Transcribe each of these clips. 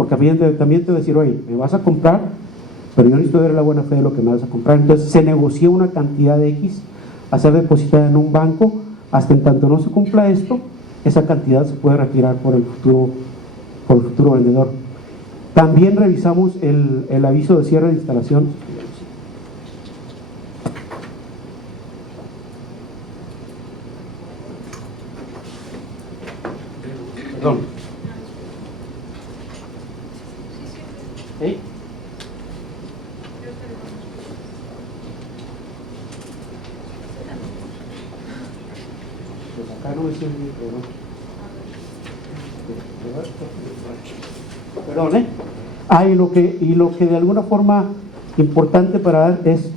porque también te va a decir, oye, me vas a comprar, pero yo necesito ver la buena fe de lo que me vas a comprar. Entonces se negocia una cantidad de X a ser depositada en un banco, hasta en tanto no se cumpla esto, esa cantidad se puede retirar por el futuro vendedor. También revisamos el aviso de cierre de instalación. Perdón. ¿Sí? Pues acá no me sirve, perdón, ¿eh? Y lo que de alguna forma importante para dar es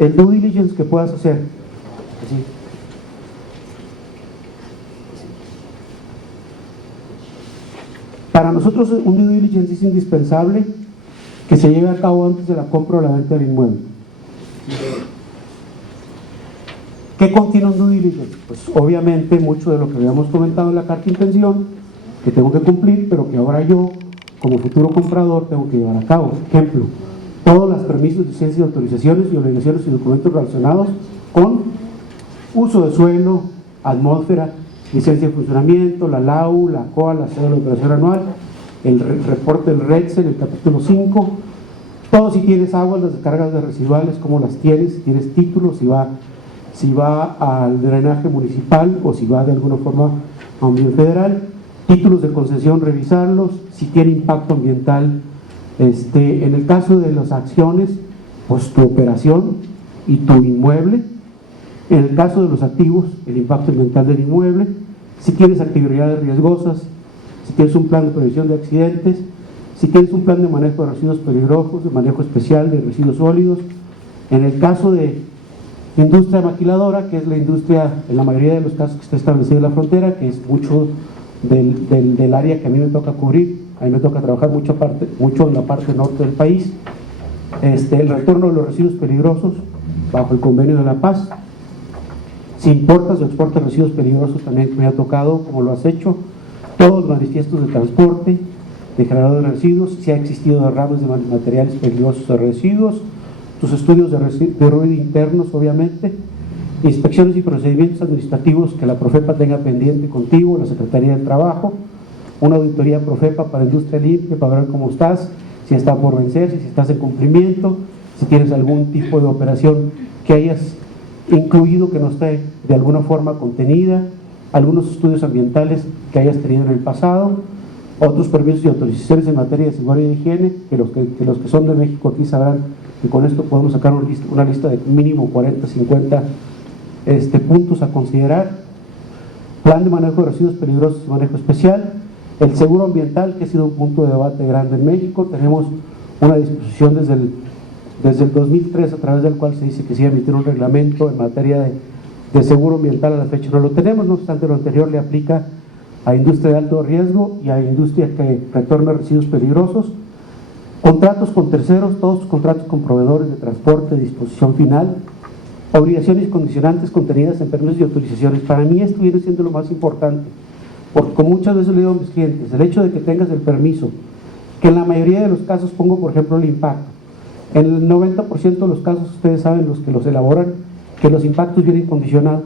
el due diligence que puedas hacer. Así. Para nosotros un due diligence es indispensable que se lleve a cabo antes de la compra o la venta del inmueble. ¿Qué contiene un due diligence? Pues obviamente mucho de lo que habíamos comentado en la carta de intención, que tengo que cumplir, pero que ahora yo, como futuro comprador, tengo que llevar a cabo. Ejemplo, todos los permisos, licencias, autorizaciones y obligaciones y documentos relacionados con uso de suelo, atmósfera, licencia de funcionamiento, la LAU, la COA, la cédula de operación anual, el reporte del RETS en el capítulo 5, todo. Si tienes aguas, las descargas de residuales, cómo las tienes, si tienes títulos, si va al drenaje municipal o si va de alguna forma a un bien federal, títulos de concesión, revisarlos, si tiene impacto ambiental, en el caso de las acciones, pues tu operación y tu inmueble. En el caso de los activos, el impacto ambiental del inmueble, si tienes actividades riesgosas, si tienes un plan de prevención de accidentes, si tienes un plan de manejo de residuos peligrosos, de manejo especial de residuos sólidos. En el caso de industria maquiladora, que es la industria, en la mayoría de los casos que está establecida en la frontera, que es mucho del área que a mí me toca cubrir. A mí me toca trabajar mucho en la parte norte del país. El retorno de los residuos peligrosos bajo el Convenio de la Paz. Si importas o exportas residuos peligrosos, también me ha tocado, como lo has hecho, todos los manifiestos de transporte, de generador de residuos, si ha existido derrames de materiales peligrosos de residuos, tus estudios de ruido internos, obviamente, inspecciones y procedimientos administrativos que la Profepa tenga pendiente contigo, la Secretaría del Trabajo, una auditoría Profepa para industria limpia, para ver cómo estás, si está por vencerse, si estás en cumplimiento, si tienes algún tipo de operación que hayas incluido que no esté de alguna forma contenida, algunos estudios ambientales que hayas tenido en el pasado, otros permisos y autorizaciones en materia de seguridad y de higiene, que los que son de México aquí sabrán que con esto podemos sacar una lista de mínimo 40, 50 puntos a considerar. Plan de manejo de residuos peligrosos y manejo especial, el seguro ambiental, que ha sido un punto de debate grande en México. Tenemos una disposición desde el 2003 a través del cual se dice que se iba a emitir un reglamento en materia de seguro ambiental. A la fecha no lo tenemos, no obstante lo anterior le aplica a industria de alto riesgo y a industria que retorna residuos peligrosos. Contratos con terceros, todos los contratos con proveedores de transporte, de disposición final, obligaciones condicionantes contenidas en permisos y autorizaciones. Para mí esto viene siendo lo más importante, porque como muchas veces le digo a mis clientes, el hecho de que tengas el permiso, que en la mayoría de los casos pongo por ejemplo el impacto, en el 90% de los casos ustedes saben, los que los elaboran, que los impactos vienen condicionados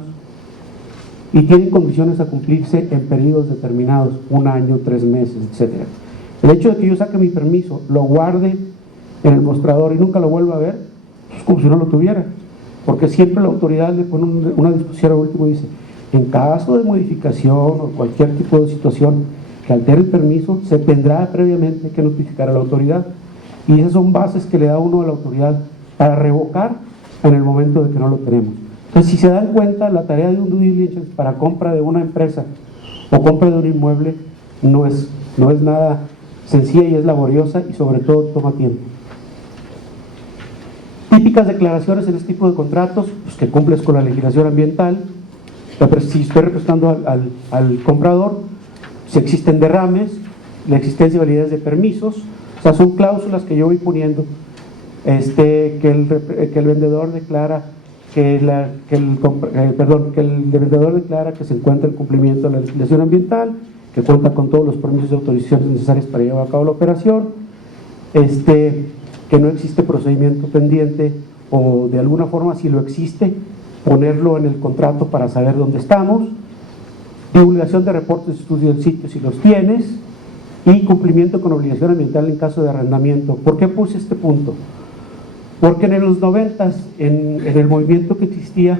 y tienen condiciones a cumplirse en periodos determinados, 1 año, 3 meses, etcétera. El hecho de que yo saque mi permiso, lo guarde en el mostrador y nunca lo vuelva a ver, es como si no lo tuviera, porque siempre la autoridad le pone una disposición al último y dice, en caso de modificación o cualquier tipo de situación que altere el permiso, se tendrá previamente que notificar a la autoridad, y esas son bases que le da uno a la autoridad para revocar en el momento de que no lo tenemos. Entonces, si se dan cuenta, la tarea de un due diligence para compra de una empresa o compra de un inmueble no es nada sencilla y es laboriosa, y sobre todo toma tiempo. Típicas declaraciones en este tipo de contratos, pues que cumples con la legislación ambiental. Si estoy representando al comprador, si existen derrames, la existencia y validez de permisos, o sea, son cláusulas que yo voy poniendo, que el vendedor declara que el vendedor declara que se encuentra en cumplimiento de la legislación ambiental, que cuenta con todos los permisos y autorizaciones necesarias para llevar a cabo la operación, que no existe procedimiento pendiente, o de alguna forma, si lo existe, ponerlo en el contrato para saber dónde estamos, divulgación de reportes de estudio del sitio si los tienes, y cumplimiento con obligación ambiental en caso de arrendamiento. ¿Por qué puse este punto? Porque en los 90s, en el movimiento que existía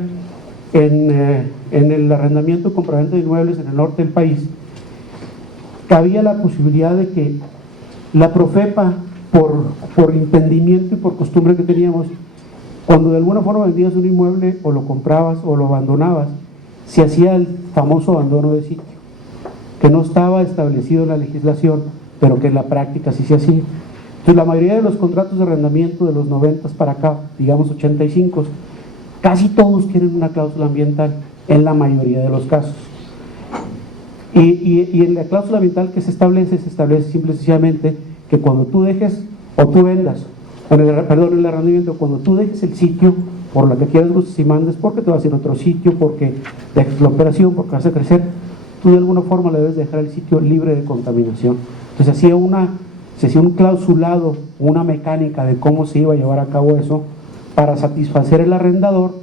en el arrendamiento y compraventa de inmuebles en el norte del país, cabía la posibilidad de que la Profepa, por entendimiento y por costumbre que teníamos, cuando de alguna forma vendías un inmueble o lo comprabas o lo abandonabas, se hacía el famoso abandono de sitio, que no estaba establecido en la legislación, pero que en la práctica sí se hacía. Entonces la mayoría de los contratos de arrendamiento de los 90 para acá, digamos 85, casi todos quieren una cláusula ambiental, en la mayoría de los casos. Y en la cláusula ambiental que se establece simple y sencillamente que cuando tú dejes o tú vendas, en el arrendamiento, cuando tú dejes el sitio por lo que quieras, gustes y mandes, porque te vas a ir a otro sitio, porque dejes la operación, porque vas a crecer, tú de alguna forma le debes dejar el sitio libre de contaminación. Entonces se hacía un clausulado, una mecánica de cómo se iba a llevar a cabo eso, para satisfacer el arrendador,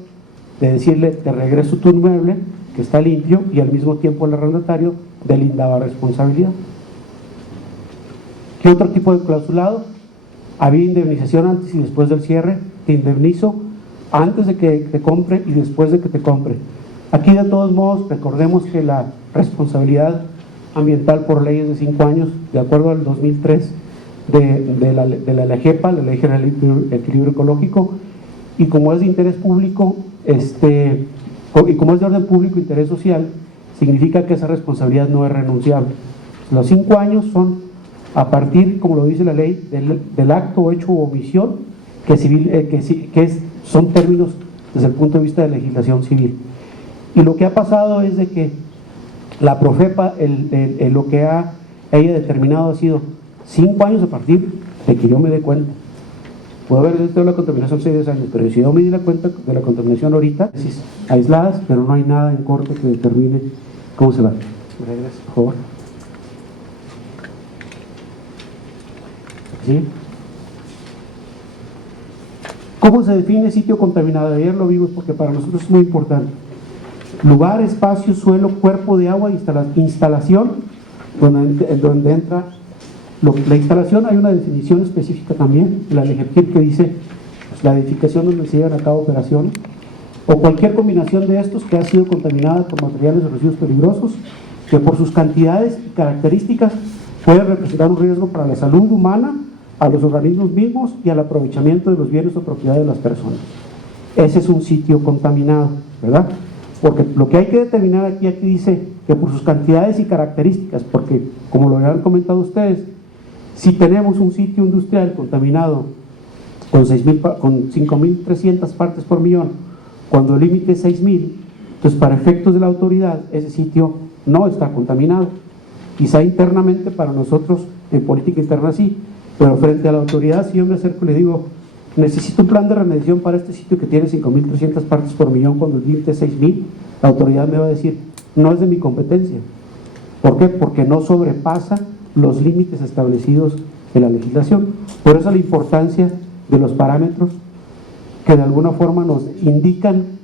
de decirle, te regreso tu inmueble, que está limpio, y al mismo tiempo el arrendatario delindaba responsabilidad. ¿Qué otro tipo de clausulado? Había indemnización antes y después del cierre, te indemnizo antes de que te compre y después de que te compre. Aquí de todos modos recordemos que la responsabilidad ambiental por ley es de 5 años, de acuerdo al 2003 de la LEGEPA, la Ley General de Equilibrio Ecológico, y como es de interés público, y como es de orden público e interés social, significa que esa responsabilidad no es renunciable. Los 5 años son a partir, como lo dice la ley, del acto, hecho u omisión, son términos desde el punto de vista de legislación civil. Y lo que ha pasado es de que la Profepa, lo que ella determinado ha sido 5 años a partir de que yo me dé cuenta. Puedo haber detectado la contaminación 6 años, pero si yo me di la cuenta de la contaminación ahorita, aisladas, pero no hay nada en corte que determine cómo se va. Gracias, por favor. ¿Sí? ¿Cómo se define sitio contaminado? Ayer lo vimos porque para nosotros es muy importante. Lugar, espacio, suelo, cuerpo de agua, instalación, donde entra la instalación. Hay una definición específica también, la LEGEPIR, que dice pues, la edificación donde se llevan a cabo operaciones, o cualquier combinación de estos que ha sido contaminada por materiales o residuos peligrosos, que por sus cantidades y características puede representar un riesgo para la salud humana, a los organismos mismos y al aprovechamiento de los bienes o propiedades de las personas. Ese es un sitio contaminado, ¿verdad? Porque lo que hay que determinar aquí dice que por sus cantidades y características, porque como lo habían comentado ustedes, si tenemos un sitio industrial contaminado con 5.300 partes por millón, cuando el límite es 6.000, entonces para efectos de la autoridad ese sitio no está contaminado. Quizá internamente para nosotros en política interna sí, pero frente a la autoridad, si yo me acerco y le digo, necesito un plan de remediación para este sitio que tiene 5.300 partes por millón cuando el límite es 6.000, la autoridad me va a decir, no es de mi competencia. ¿Por qué? Porque no sobrepasa los límites establecidos en la legislación. Por eso la importancia de los parámetros que de alguna forma nos indican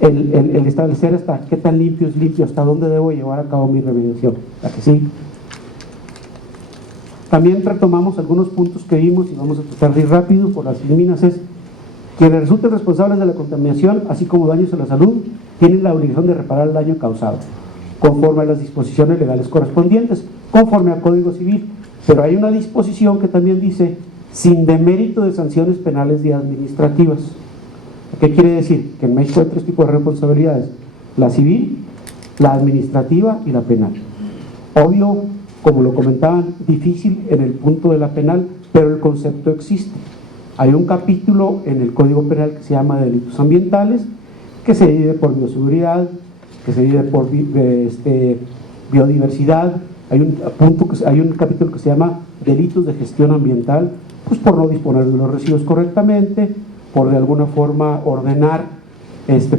el establecer hasta qué tan limpio es limpio, hasta dónde debo llevar a cabo mi remediación. ¿A que sí? También retomamos algunos puntos que vimos y vamos a tratar de ir rápido por las líneas. Es quienes resulten responsables de la contaminación, así como daños a la salud, tienen la obligación de reparar el daño causado, conforme a las disposiciones legales correspondientes, conforme al Código Civil. Pero hay una disposición que también dice, sin demérito de sanciones penales y administrativas. ¿Qué quiere decir? Que en México hay 3 tipos de responsabilidades: la civil, la administrativa y la penal. Obvio, como lo comentaban, difícil en el punto de la penal, pero el concepto existe. Hay un capítulo en el Código Penal que se llama delitos ambientales, que se divide por bioseguridad, que se divide por biodiversidad. Hay un capítulo que se llama delitos de gestión ambiental, pues por no disponer de los residuos correctamente, por de alguna forma ordenar,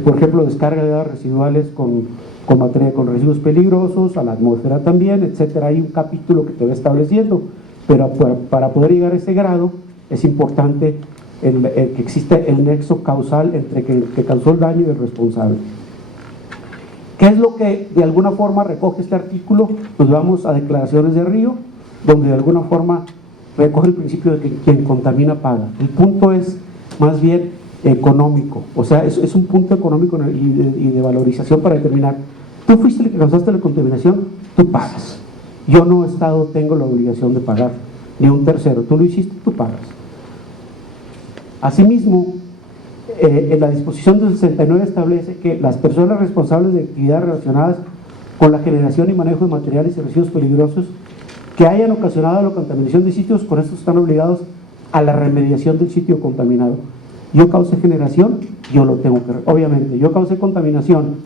por ejemplo, descarga de aguas residuales con con residuos peligrosos, a la atmósfera también, etcétera. Hay un capítulo que te va estableciendo, pero para poder llegar a ese grado es importante que exista el nexo causal entre que causó el daño y el responsable. ¿Qué es lo que de alguna forma recoge este artículo? Pues vamos a declaraciones de Río, donde de alguna forma recoge el principio de que quien contamina paga. El punto es más bien económico, o sea, es un punto económico y de valorización para determinar, tú fuiste el que causaste la contaminación, tú pagas. Yo no tengo la obligación de pagar, ni un tercero, tú lo hiciste, tú pagas. Asimismo, en la disposición del 69 establece que las personas responsables de actividades relacionadas con la generación y manejo de materiales y residuos peligrosos que hayan ocasionado la contaminación de sitios, con esto están obligados a la remediación del sitio contaminado. Yo causé generación, yo lo tengo que, obviamente, yo causé contaminación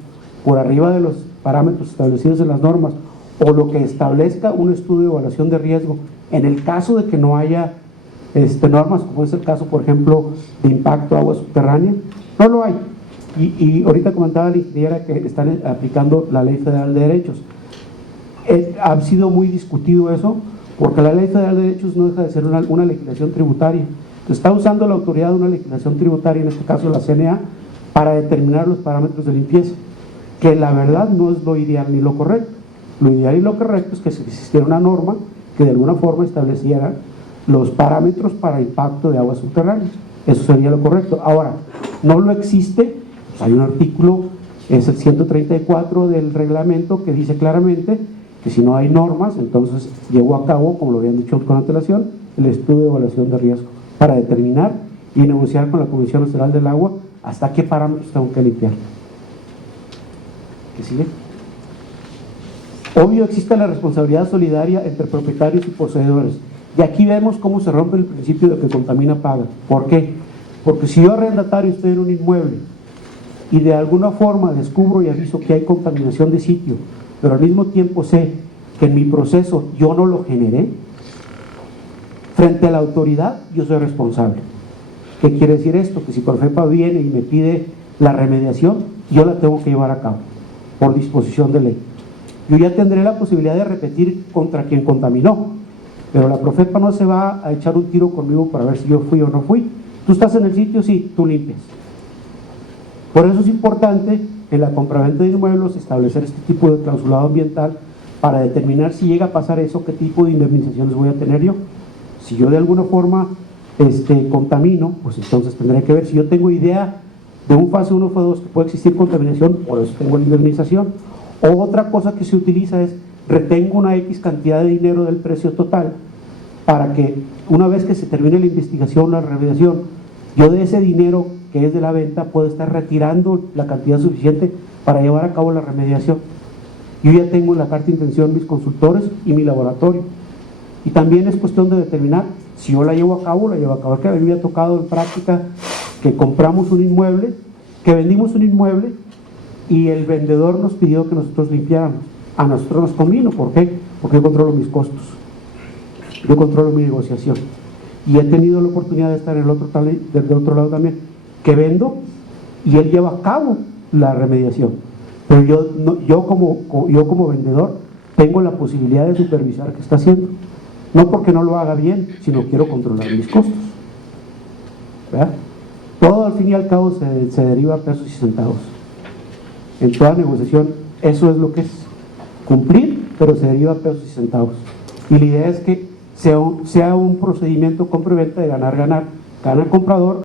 por arriba de los parámetros establecidos en las normas o lo que establezca un estudio de evaluación de riesgo, en el caso de que no haya normas, como es el caso, por ejemplo, de impacto agua subterránea, no lo hay. Y ahorita comentaba la ingeniera que están aplicando la Ley Federal de Derechos. Ha sido muy discutido eso, porque la Ley Federal de Derechos no deja de ser una legislación tributaria. Está usando la autoridad de una legislación tributaria, en este caso la CNA, para determinar los parámetros de limpieza, que la verdad no es lo ideal ni lo correcto. Lo ideal y lo correcto es que existiera una norma que de alguna forma estableciera los parámetros para impacto de aguas subterráneas. Eso sería lo correcto. Ahora, no lo existe, pues hay un artículo, es el 134 del reglamento, que dice claramente que si no hay normas, entonces llevo a cabo, como lo habían dicho con antelación, el estudio de evaluación de riesgo para determinar y negociar con la Comisión Nacional del Agua hasta qué parámetros tengo que limpiar. ¿Qué sigue? Obvio, existe la responsabilidad solidaria entre propietarios y poseedores. Y aquí vemos cómo se rompe el principio de que contamina paga. ¿Por qué? Porque si yo arrendatario estoy en un inmueble y de alguna forma descubro y aviso que hay contaminación de sitio, pero al mismo tiempo sé que en mi proceso yo no lo generé, frente a la autoridad yo soy responsable. ¿Qué quiere decir esto? Que si Profepa viene y me pide la remediación, yo la tengo que llevar a cabo por disposición de ley. Yo ya tendré la posibilidad de repetir contra quien contaminó, pero la Profepa no se va a echar un tiro conmigo para ver si yo fui o no fui. Tú estás en el sitio, sí, tú limpias. Por eso es importante en la compraventa de inmuebles establecer este tipo de clausulado ambiental para determinar si llega a pasar eso, qué tipo de indemnizaciones voy a tener yo. Si yo de alguna forma contamino, pues entonces tendré que ver si yo tengo idea de un fase 1 o fase 2 que puede existir contaminación, por eso tengo la indemnización. O otra cosa que se utiliza es retengo una X cantidad de dinero del precio total para que una vez que se termine la investigación, la remediación, yo de ese dinero que es de la venta puedo estar retirando la cantidad suficiente para llevar a cabo la remediación. Yo ya tengo en la carta de intención mis consultores y mi laboratorio. Y también es cuestión de determinar si yo la llevo a cabo, que a mí me ha tocado en práctica que compramos un inmueble, que vendimos un inmueble y el vendedor nos pidió que nosotros limpiáramos. A nosotros nos convino, ¿por qué? Porque yo controlo mis costos, yo controlo mi negociación. Y he tenido la oportunidad de estar del otro lado también, que vendo y él lleva a cabo la remediación. Pero yo como vendedor tengo la posibilidad de supervisar qué está haciendo. No porque no lo haga bien, sino quiero controlar mis costos. ¿Verdad? Todo al fin y al cabo se deriva a pesos y centavos. En toda negociación eso es lo que es cumplir, pero se deriva a pesos y centavos. Y la idea es que sea un procedimiento compra y venta de ganar, gana el comprador,